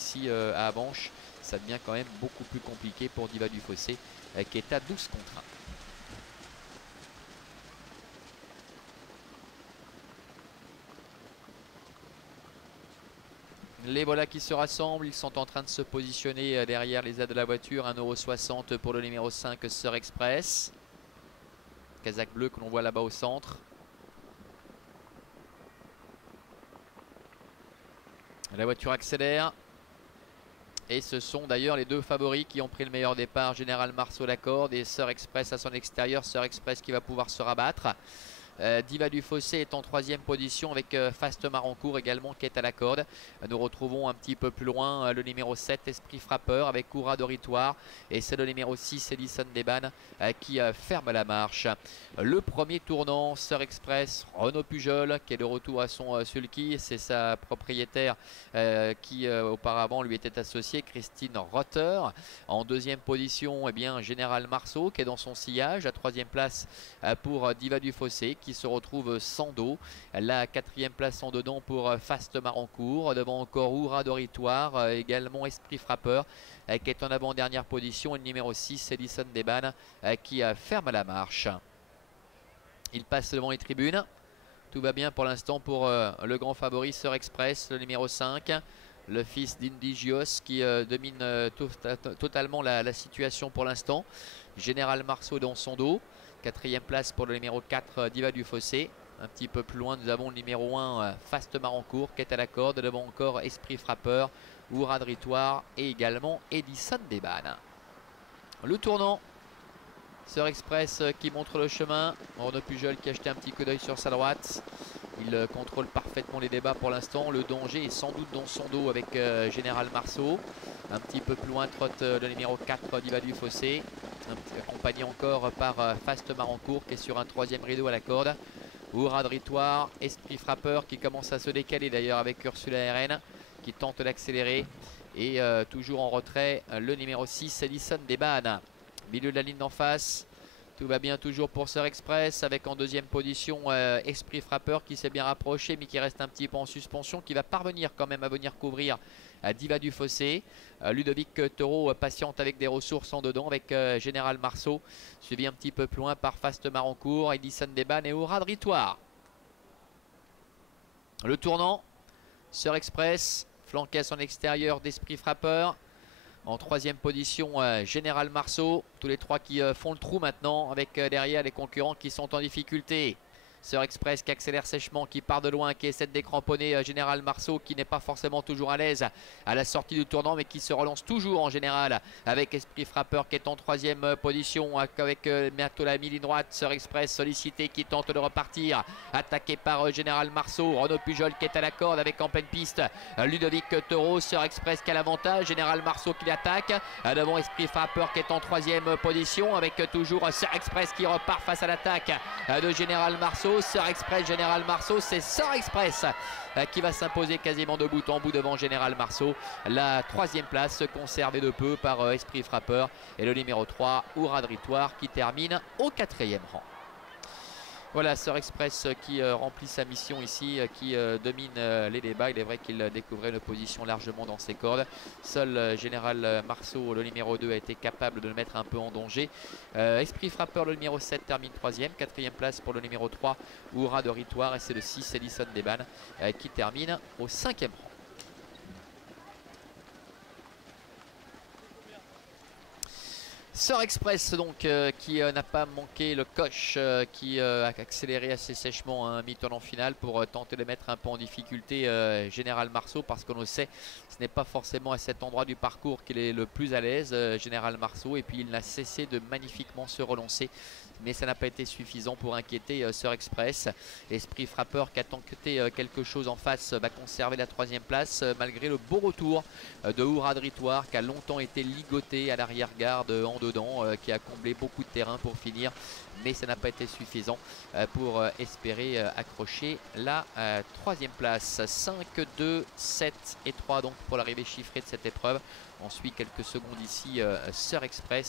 ici à Avanches, ça devient quand même beaucoup plus compliqué pour Diva du Fossé qui est à 12 contre 1. Les voilà qui se rassemblent, ils sont en train de se positionner derrière les aides de la voiture. 1,60 € pour le numéro 5, Sœur Express. Casaque bleu que l'on voit là-bas au centre. La voiture accélère. Et ce sont d'ailleurs les deux favoris qui ont pris le meilleur départ. Général Marceau la corde et Sœur Express à son extérieur. Sœur Express qui va pouvoir se rabattre. Diva du Fossé est en 3e position avec Fast Marancourt également qui est à la corde. Nous retrouvons un petit peu plus loin le numéro 7 Esprit Frappeur avec Coura Doritoire. Et c'est le numéro 6 Edison Deban qui ferme la marche. Le premier tournant, Sœur Express, Renaud Pujol qui est de retour à son sulky. C'est sa propriétaire qui auparavant lui était associée, Christine Rotter. En 2e position, eh bien, Général Marceau qui est dans son sillage. À 3e place pour Diva du Fossé qui se retrouve sans dos. La 4e place en dedans pour Fast Marancourt. Devant encore Oura Doritoire, également Esprit Frappeur qui est en avant-dernière position. Et le numéro 6, Edison Deban qui ferme la marche. Il passe devant les tribunes. Tout va bien pour l'instant pour le grand favori Sœur Express, le numéro 5. Le fils d'Indigios qui domine totalement la situation pour l'instant. Général Marceau dans son dos. 4e place pour le numéro 4 Diva du Fossé. Un petit peu plus loin, nous avons le numéro 1 Fast Marancourt qui est à la corde. Devant encore Esprit Frappeur, Oura Doritoire et également Edison Deban. Le tournant. Sœur Express qui montre le chemin. Renaud Pujol qui a jeté un petit coup d'œil sur sa droite. Il contrôle parfaitement les débats pour l'instant. Le danger est sans doute dans son dos avec Général Marceau. Un petit peu plus loin trotte le numéro 4 Diva du Fossé. Accompagné encore par Fast Marancourt qui est sur un 3e rideau à la corde. Oura Doritoire, Esprit Frappeur qui commence à se décaler d'ailleurs avec Ursula RN qui tente d'accélérer. Et toujours en retrait le numéro 6 Edison Deban. Milieu de la ligne d'en face. Tout va bien toujours pour Sœur Express avec en 2e position Esprit Frappeur qui s'est bien rapproché mais qui reste un petit peu en suspension, qui va parvenir quand même à venir couvrir Diva du Fossé. Ludovic Taureau patiente avec des ressources en dedans avec Général Marceau, suivi un petit peu plus loin par Fast Marancourt, Edison Deban et Oura Doritoire. Le tournant, Sœur Express flanqué à son extérieur d'Esprit Frappeur. En 3e position, Général Marceau. Tous les trois qui font le trou maintenant avec derrière les concurrents qui sont en difficulté. Sœur Express qui accélère sèchement, qui part de loin, qui essaie de décramponner Général Marceau qui n'est pas forcément toujours à l'aise à la sortie du tournant mais qui se relance toujours en général avec Esprit Frappeur qui est en 3e position avec bientôt la ligne droite. Sœur Express sollicité qui tente de repartir, attaqué par Général Marceau. Renaud Pujol qui est à la corde avec en pleine piste Ludovic Taureau. Sœur Express qui a l'avantage, Général Marceau qui l'attaque devant Esprit Frappeur qui est en 3e position avec toujours Sœur Express qui repart face à l'attaque de Général Marceau. Sœur Express, Général Marceau, c'est Sœur Express qui va s'imposer quasiment de bout en bout devant Général Marceau. La 3e place conservée de peu par Esprit Frappeur et le numéro 3 Oura Doritoire qui termine au 4e rang. Voilà, Sœur Express qui remplit sa mission ici, qui domine les débats. Il est vrai qu'il découvrait une position largement dans ses cordes. Seul Général Marceau, le numéro 2, a été capable de le mettre un peu en danger. Esprit Frappeur, le numéro 7, termine 3e. 4e place pour le numéro 3, Oura Doritoire. Et c'est le 6, Edison Deban, qui termine au 5e rang. Sœur Express donc qui n'a pas manqué le coche, qui a accéléré assez sèchement un mi-tournant final pour tenter de mettre un peu en difficulté Général Marceau, parce qu'on le sait, ce n'est pas forcément à cet endroit du parcours qu'il est le plus à l'aise, Général Marceau, et puis il n'a cessé de magnifiquement se relancer. Mais ça n'a pas été suffisant pour inquiéter Sœur Express. Esprit Frappeur qui a tenté quelque chose en face va conserver la 3e place malgré le beau retour de Oura Doritoire qui a longtemps été ligoté à l'arrière-garde en dedans, qui a comblé beaucoup de terrain pour finir. Mais ça n'a pas été suffisant pour espérer accrocher la 3e place. 5, 2, 7 et 3 donc pour l'arrivée chiffrée de cette épreuve. On suit quelques secondes ici Sœur Express